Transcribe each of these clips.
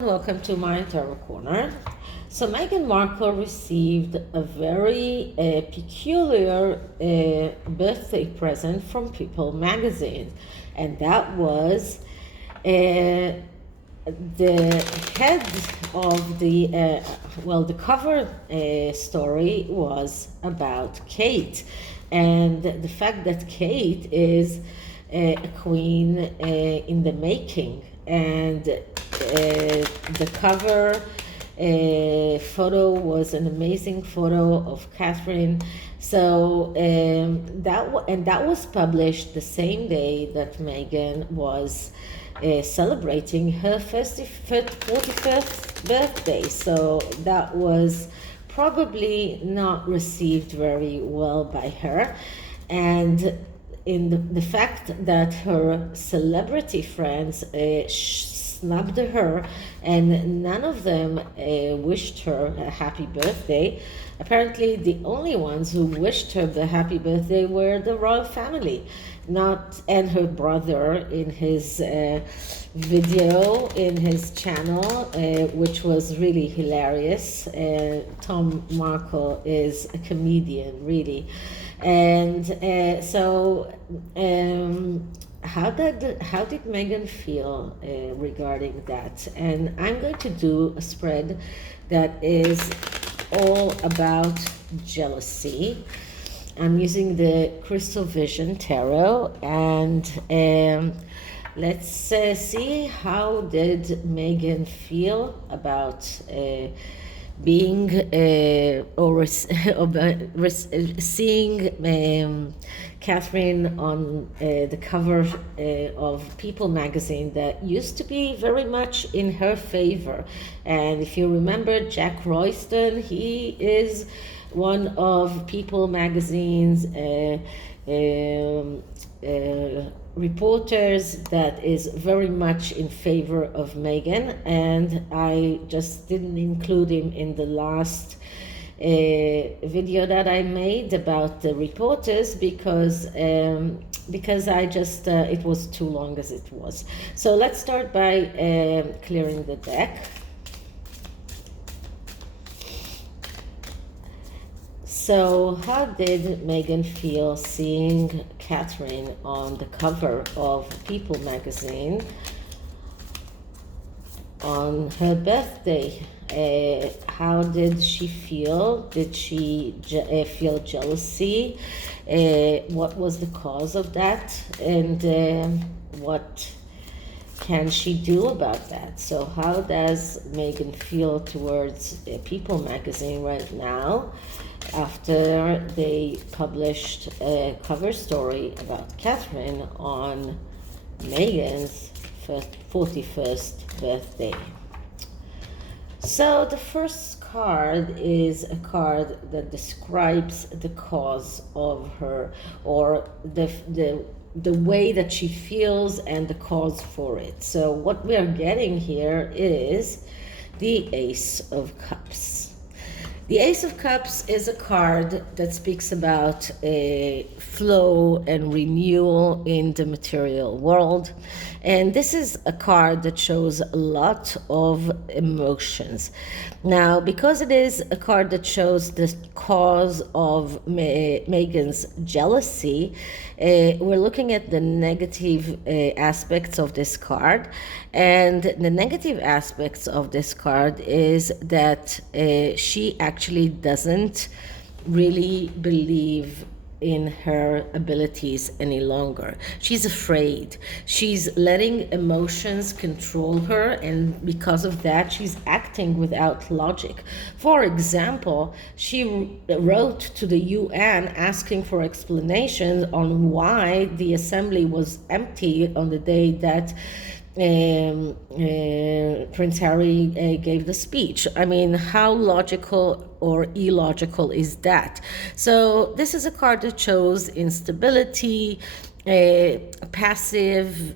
Welcome to my Tarot Corner. So Meghan Markle received a very peculiar birthday present from People magazine, and that was the head of the cover story was about Kate, and the fact that Kate is a queen in the making, and the cover photo was an amazing photo of Catherine. So that was published the same day that Meghan was celebrating her 45th birthday. So that was probably not received very well by her, and in the fact that her celebrity friends snubbed her and none of them wished her a happy birthday. Apparently the only ones who wished her the happy birthday were the royal family, and her brother in his video in his channel, which was really hilarious. Tom Markle is a comedian, really. And how did Meghan feel regarding that? And I'm going to do a spread that is all about jealousy. I'm using the Crystal Vision Tarot, and let's see how did Meghan feel about being seeing Catherine on the cover of People magazine that used to be very much in her favor. And if you remember Jack Royston, he is one of People magazine's reporters that is very much in favor of Meghan, and I just didn't include him in the last video that I made about the reporters because I just it was too long as it was. So let's start by clearing the deck. So how did Meghan feel seeing Catherine on the cover of People magazine on her birthday? How did she feel? Did she feel jealousy? What was the cause of that? And what can she do about that? So how does Meghan feel towards People magazine right now, after they published a cover story about Catherine on Meghan's 41st birthday? So the first card is a card that describes the cause of her, or the way that she feels and the cause for it. So what we are getting here is the Ace of Cups. The Ace of Cups is a card that speaks about a flow and renewal in the material world. And this is a card that shows a lot of emotions. Now, because it is a card that shows the cause of Meghan's jealousy, we're looking at the negative aspects of this card. And the negative aspects of this card is that she actually doesn't really believe in her abilities any longer. She's afraid. She's letting emotions control her, and because of that, she's acting without logic. For example, she wrote to the UN asking for explanations on why the assembly was empty on the day that Prince Harry gave the speech. I mean, how logical or illogical is that? So this is a card that shows instability, passive,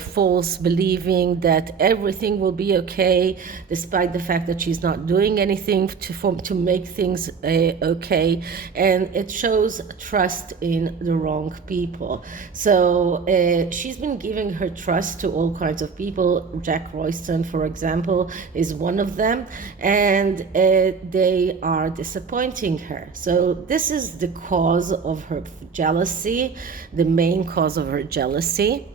false believing that everything will be okay, despite the fact that she's not doing anything to make things okay, and it shows trust in the wrong people. So she's been giving her trust to all kinds of people. Jack Royston, for example, is one of them, and they are disappointing her. So this is the cause of her jealousy, the main cause of her jealousy.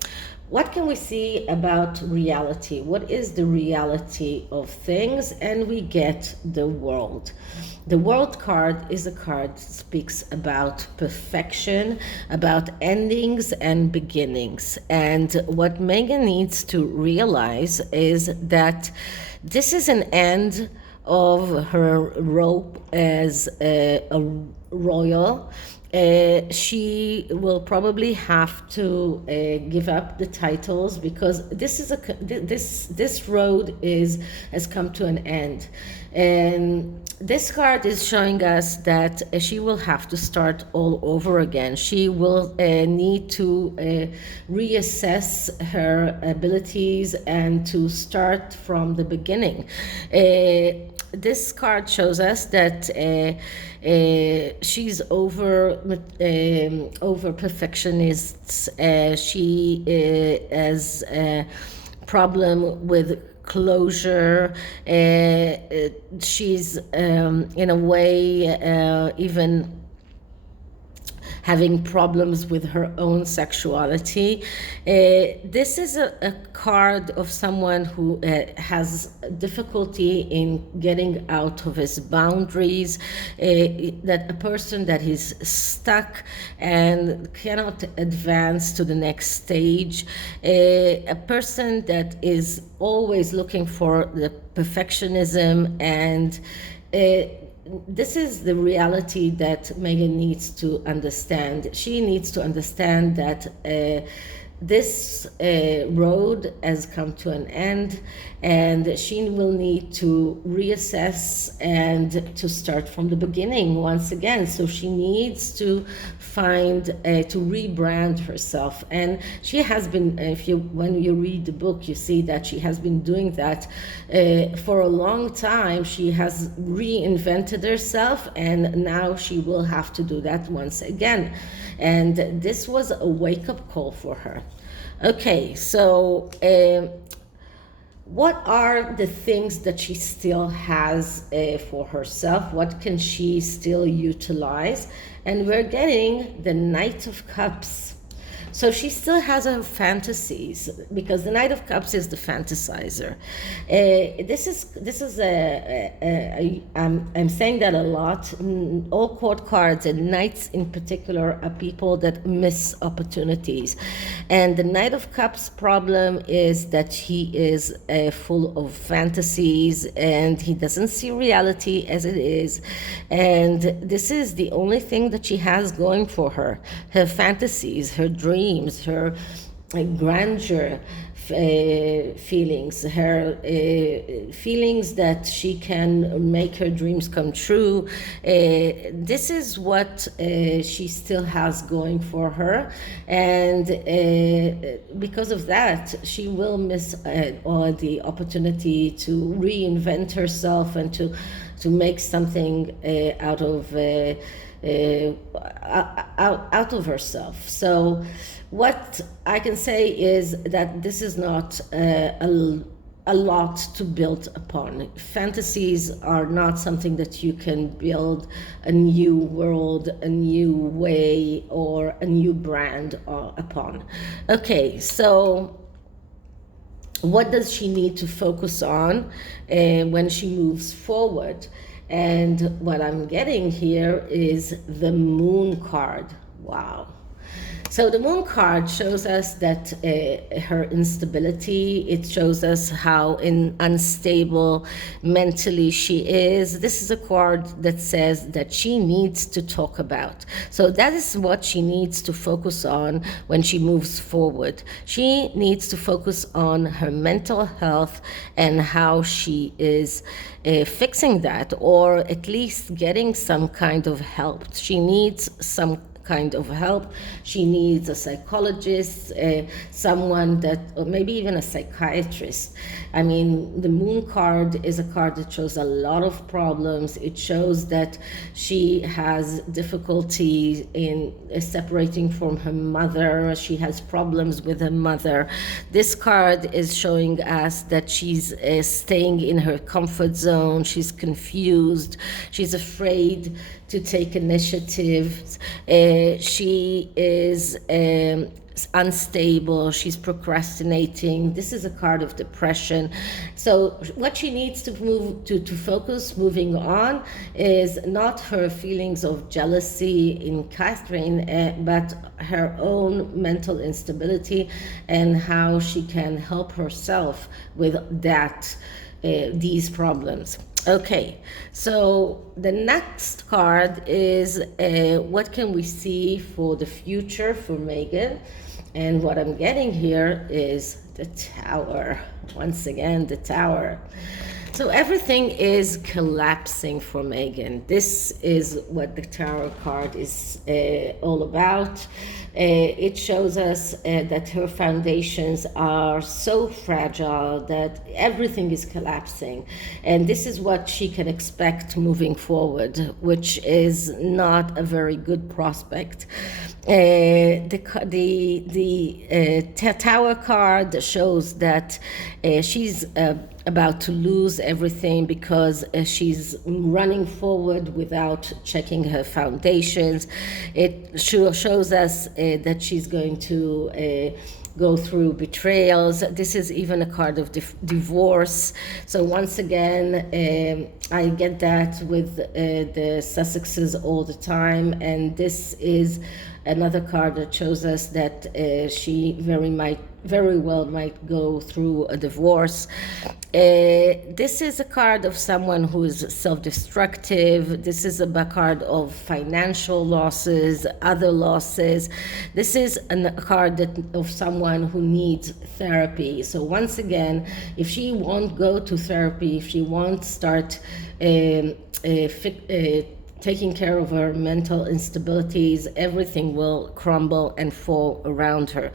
What can we see about reality? What is the reality of things? And we get the World. The World card is a card that speaks about perfection, about endings and beginnings. And what Meghan needs to realize is that this is an end of her rope as a royal. She will probably have to give up the titles, because this road has come to an end, and this card is showing us that she will have to start all over again. She will need to reassess her abilities and to start from the beginning. This card shows us that she's over perfectionists. She has a problem with closure. She's in a way even having problems with her own sexuality. This is a card of someone who has difficulty in getting out of his boundaries, that a person that is stuck and cannot advance to the next stage, a person that is always looking for the perfectionism, and this is the reality that Meghan needs to understand. She needs to understand that this road has come to an end, and she will need to reassess and to start from the beginning once again. So she needs to find to rebrand herself, and she has been, when you read the book, you see that she has been doing that for a long time. She has reinvented herself, and now she will have to do that once again, and this was a wake-up call for her. Okay, so what are the things that she still has for herself? What can she still utilize? And we're getting the Knight of Cups. So she still has her fantasies, because the Knight of Cups is the fantasizer. I'm saying that a lot. All court cards, and knights in particular, are people that miss opportunities. And the Knight of Cups problem is that he is full of fantasies, and he doesn't see reality as it is. And this is the only thing that she has going for her: her fantasies, her dreams, her grandeur feelings, her feelings that she can make her dreams come true. This is what she still has going for her, and because of that, she will miss all the opportunity to reinvent herself and to make something out of herself. So what I can say is that this is not a lot to build upon. Fantasies are not something that you can build a new world, a new way, or a new brand upon. Okay, so what does she need to focus on when she moves forward? And what I'm getting here is the Moon card. Wow. So the Moon card shows us that her instability. It shows us how unstable mentally she is. This is a card that says that she needs to talk about. So that is what she needs to focus on when she moves forward. She needs to focus on her mental health and how she is fixing that, or at least getting some kind of help. She needs some kind of help. She needs a psychologist, someone that, or maybe even a psychiatrist. I mean, the moon card is a card that shows a lot of problems. It shows that she has difficulty in separating from her mother. She has problems with her mother. This card is showing us that she's staying in her comfort zone. She's confused. She's afraid to take initiatives. She is unstable. She's procrastinating. This is a card of depression. So what she needs to move to focus moving on is not her feelings of jealousy in Catherine, but her own mental instability and how she can help herself with that, these problems. Okay, so the next card is what can we see for the future for Meghan? And what I'm getting here is the Tower. Once again, the Tower. So everything is collapsing for Meghan. This is what the Tower card is all about. It shows us that her foundations are so fragile that everything is collapsing. And this is what she can expect moving forward, which is not a very good prospect. The Tower card shows that she's about to lose everything because she's running forward without checking her foundations. It shows us that she's going to go through betrayals. This is even a card of divorce. So once again, I get that with the Sussexes all the time, and this is another card that shows us that she very well might go through a divorce. This is a card of someone who is self-destructive. This is a card of financial losses, other losses. This is a card of someone who needs therapy. So once again, if she won't go to therapy, if she won't start taking care of her mental instabilities, everything will crumble and fall around her.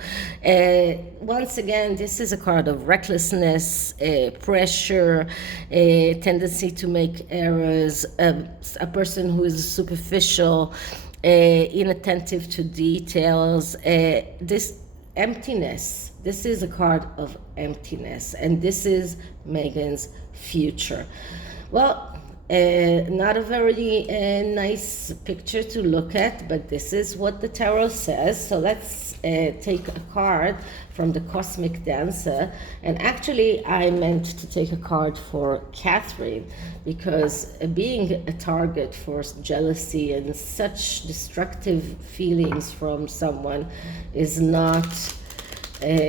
Once again, this is a card of recklessness, pressure, a tendency to make errors, a person who is superficial, inattentive to details, this emptiness. This is a card of emptiness, and this is Meghan's future. Well, not a very nice picture to look at, but this is what the tarot says. So let's take a card from the Cosmic Dancer. And actually, I meant to take a card for Catherine, because being a target for jealousy and such destructive feelings from someone is not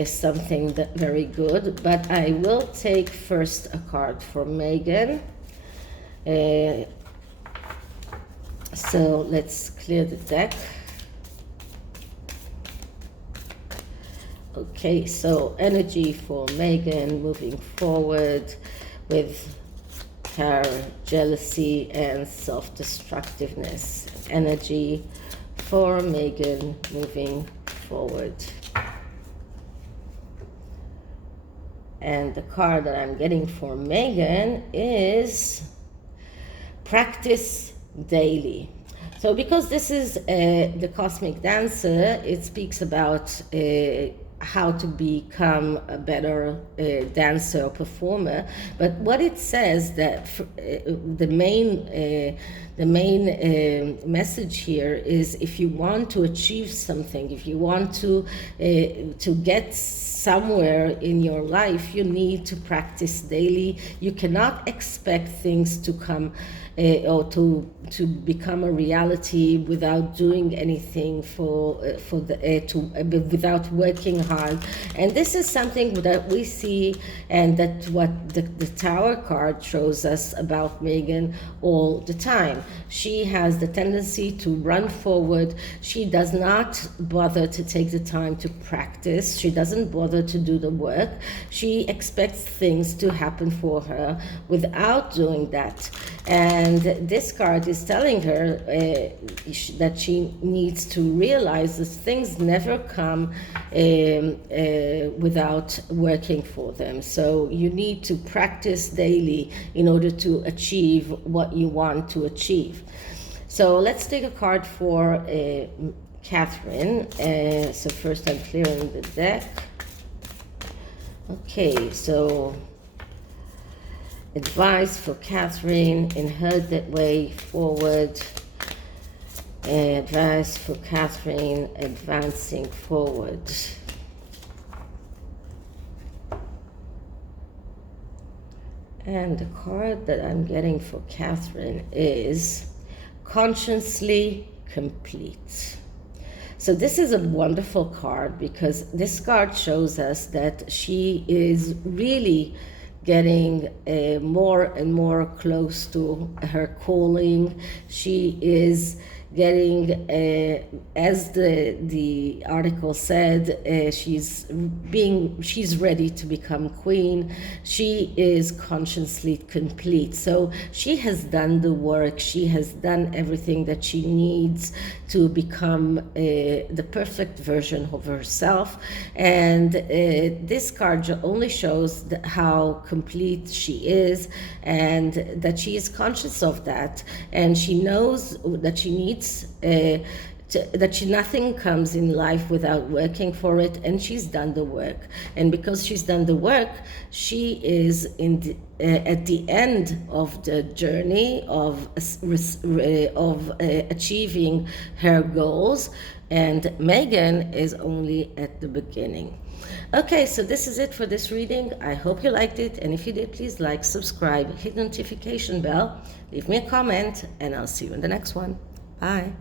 something that very good. But I will take first a card for Meghan. So let's clear the deck. Okay, so energy for Meghan moving forward with her jealousy and self-destructiveness. Energy for Meghan moving forward. And the card that I'm getting for Meghan is practice daily. So because this is the Cosmic Dancer, it speaks about how to become a better dancer or performer. But what it says that the main message here is, if you want to achieve something, if you want to get somewhere in your life, you need to practice daily. You cannot expect things to come or to become a reality without doing anything without working hard. And this is something that we see, and that what the Tower card shows us about Meghan all the time. She has the tendency to run forward. She does not bother to take the time to practice. She doesn't bother to do the work. She expects things to happen for her without doing that. And this card is telling her that she needs to realize that things never come without working for them. So you need to practice daily in order to achieve what you want to achieve. So let's take a card for Catherine. So first I'm clearing the deck. Okay, so advice for Catherine in her way forward. Advice for Catherine advancing forward. And the card that I'm getting for Catherine is Consciously Complete. So this is a wonderful card because this card shows us that she is really getting more and more close to her calling. She is getting, as the article said, she's ready to become queen. She is consciously complete. So she has done the work. She has done everything that she needs to become the perfect version of herself. And this card only shows how complete she is, and that she is conscious of that, and she knows that she needs nothing comes in life without working for it, and she's done the work. And because she's done the work, she is at the end of the journey of achieving her goals, and Meghan is only at the beginning. Okay, so this is it for this reading. I hope you liked it, and if you did, please like, subscribe, hit the notification bell, leave me a comment, and I'll see you in the next one. Bye.